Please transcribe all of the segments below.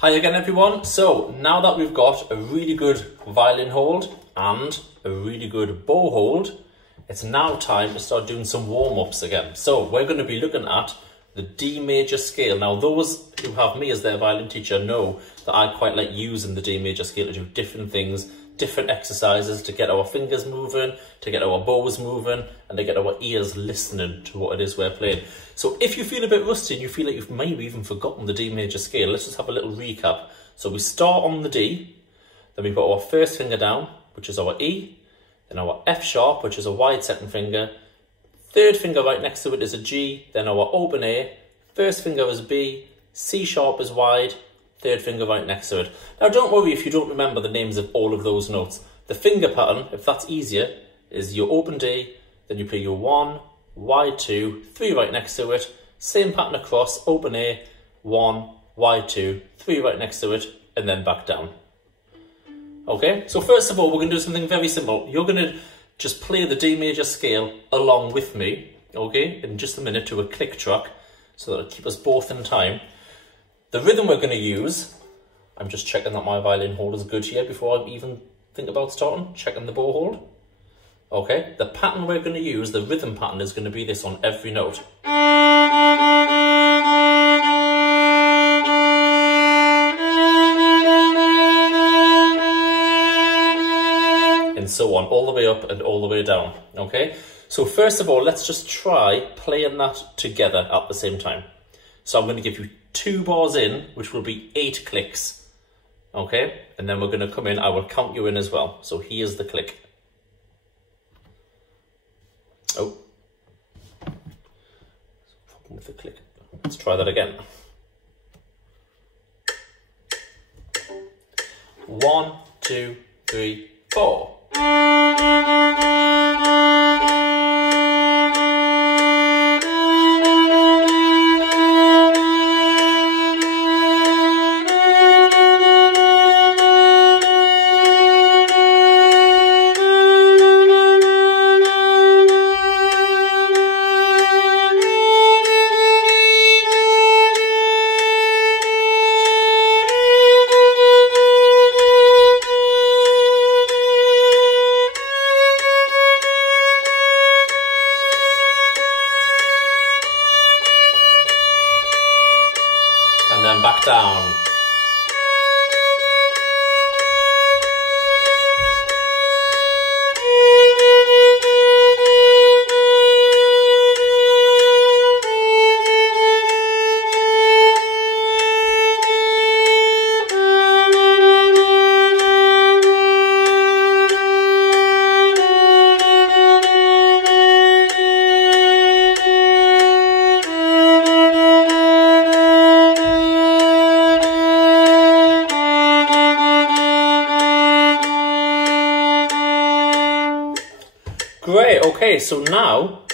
Hi again everyone. So now that we've got a really good violin hold and a really good bow hold, it's now time to start doing some warm-ups again. So we're going to be looking at the D major scale. Now those who have me as their violin teacher know that I quite like using the D major scale to do different things, different exercises to get our fingers moving, to get our bows moving, and to get our ears listening to what it is we're playing. So if you feel a bit rusty and you feel like you've maybe even forgotten the D major scale, let's just have a little recap. So we start on the D, then we put our first finger down, which is our E, then our F sharp, which is a wide second finger, third finger right next to it is a G, then our open A, first finger is B, C sharp is wide, third finger right next to it. Now don't worry if you don't remember the names of all of those notes. The finger pattern, if that's easier, is your open D, then you play your 1, wide 2, 3 right next to it, same pattern across, open A, 1, wide 2, 3 right next to it, and then back down. Okay, so first of all, we're going to do something very simple. You're going to just play the D major scale along with me, okay, in just a minute to a click track, so that'll keep us both in time. The rhythm we're going to use, I'm just checking that my violin hold is good here before I even think about starting, checking the bow hold. Okay, the pattern we're going to use, the rhythm pattern, is going to be this on every note. And so on, all the way up and all the way down, okay? So first of all, let's just try playing that together at the same time. So I'm going to give you 2 bars in, which will be 8 clicks, okay? And then we're going to come in, I will count you in as well. So here's the click. Oh, problem with the click. Let's try that again. 1, 2, 3, 4. And then back down. Great, okay, so now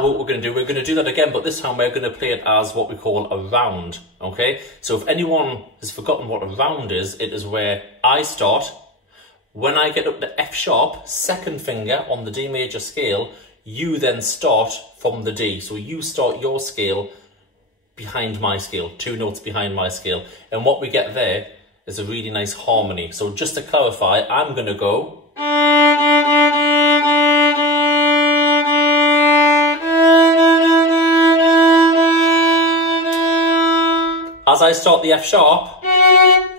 what we're going to do, we're going to do that again, but this time we're going to play it as what we call a round, okay? So if anyone has forgotten what a round is, it is where I start. When I get up to F sharp, second finger on the D major scale, you then start from the D. So you start your scale behind my scale, 2 notes behind my scale. And what we get there is a really nice harmony. So just to clarify, I'm going to go... As I start the F sharp,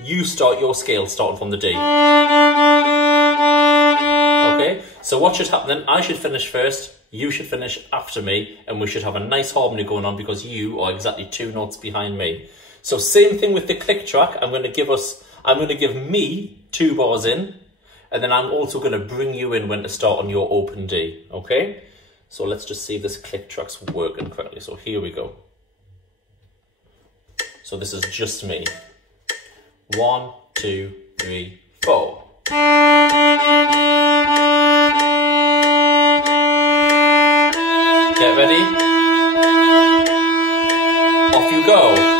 you start your scale starting from the D. Okay, so what should happen then? I should finish first, you should finish after me, and we should have a nice harmony going on because you are exactly 2 notes behind me. So same thing with the click track. I'm going to give me 2 bars in, and then I'm also going to bring you in when to start on your open D. Okay, so let's just see if this click track's working correctly. So here we go. So this is just me. 1, 2, 3, 4. Get ready. Off you go.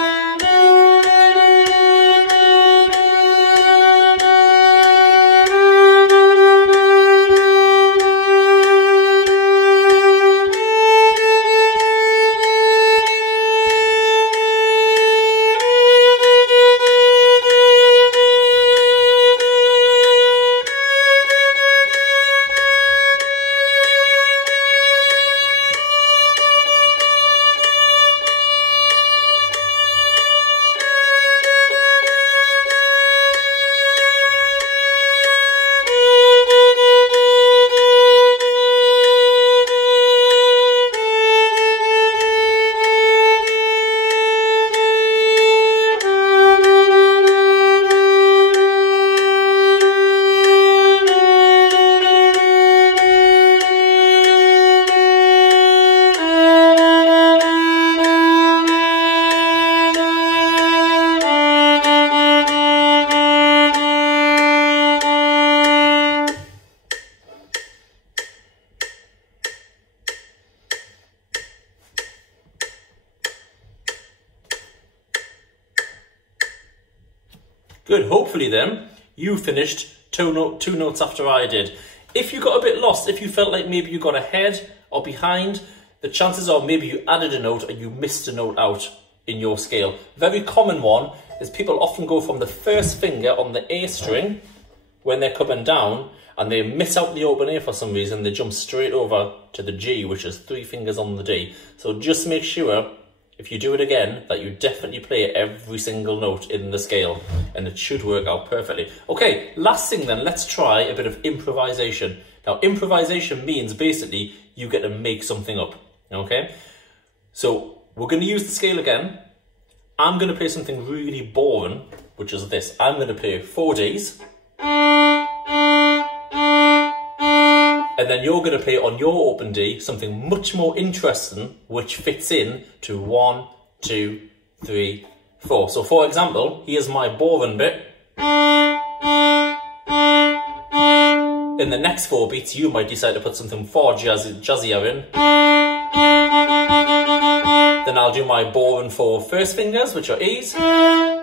Good, hopefully then, you finished two notes after I did. If you got a bit lost, if you felt like maybe you got ahead or behind, the chances are maybe you added a note and you missed a note out in your scale. Very common one is people often go from the first finger on the A string when they're coming down and they miss out the open A for some reason. They jump straight over to the G, which is 3 fingers on the D. So just make sure, if you do it again, that you definitely play every single note in the scale, and it should work out perfectly. Okay, last thing then, let's try a bit of improvisation. Now, improvisation means basically you get to make something up, okay? So we're going to use the scale again. I'm going to play something really boring, which is this. I'm going to play 4 Ds. And then you're going to play on your open D something much more interesting, which fits in to 1, 2, 3, 4. So for example, here's my boring bit. In the next 4 beats, you might decide to put something far jazzier in. Then I'll do my boring 4 first fingers, which are E's. Then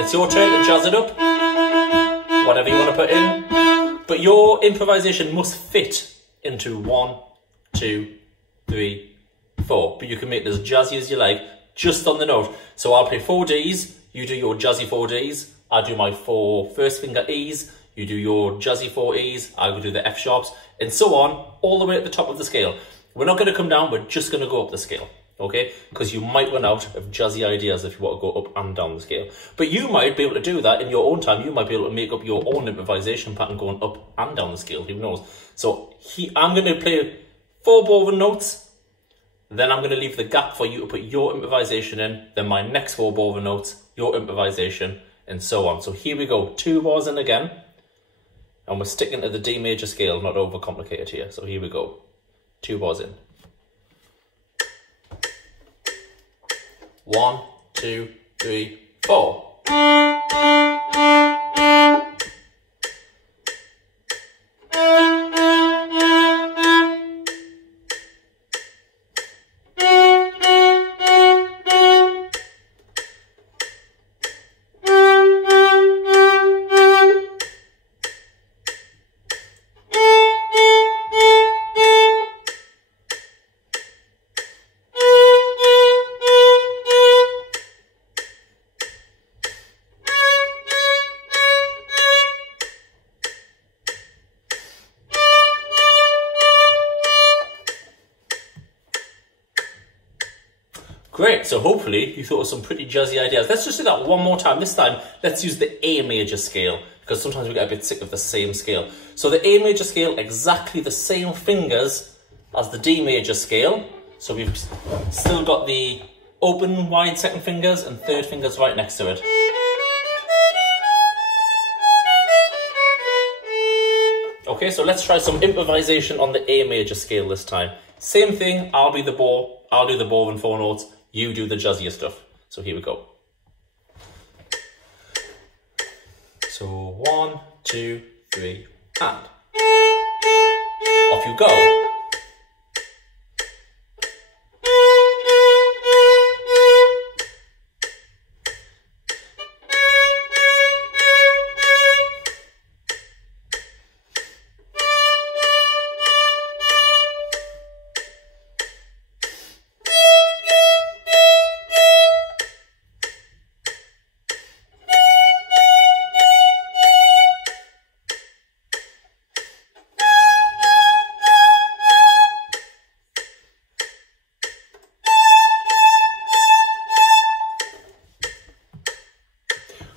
it's your turn to jazz it up, whatever you want to put in. But your improvisation must fit into 1, 2, 3, 4. But you can make it as jazzy as you like, just on the note. So I'll play 4 Ds, you do your jazzy 4 Ds. I'll do my 4 first finger E's, you do your jazzy 4 E's, I will do the F sharps, and so on, all the way at the top of the scale. We're not going to come down, we're just going to go up the scale, okay? Because you might run out of jazzy ideas if you want to go up and down the scale. But you might be able to do that in your own time. You might be able to make up your own improvisation pattern going up and down the scale, who knows? So I'm going to play 4 boring notes, then I'm going to leave the gap for you to put your improvisation in, then my next 4 boring notes, your improvisation, and so on. So here we go, 2 bars in again, and we're sticking to the D major scale, not overcomplicated here. So here we go, 2 bars in. 1, 2, 3, 4. Great, so hopefully you thought of some pretty jazzy ideas. Let's just do that one more time. This time, let's use the A major scale, because sometimes we get a bit sick of the same scale. So the A major scale, exactly the same fingers as the D major scale. So we've still got the open, wide second fingers and third fingers right next to it. Okay, so let's try some improvisation on the A major scale this time. Same thing, I'll do the boring 4 notes, you do the jazzier stuff. So here we go. So 1, 2, 3, and off you go.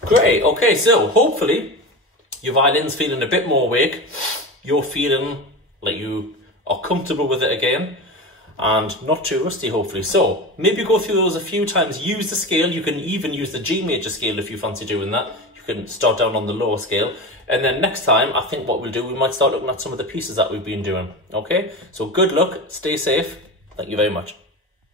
Great, okay, so hopefully your violin's feeling a bit more awake, you're feeling like you are comfortable with it again, and not too rusty hopefully. So maybe go through those a few times, use the scale, you can even use the G major scale if you fancy doing that. You can start down on the lower scale, and then next time I think what we'll do, we might start looking at some of the pieces that we've been doing, okay? So good luck, stay safe, thank you very much.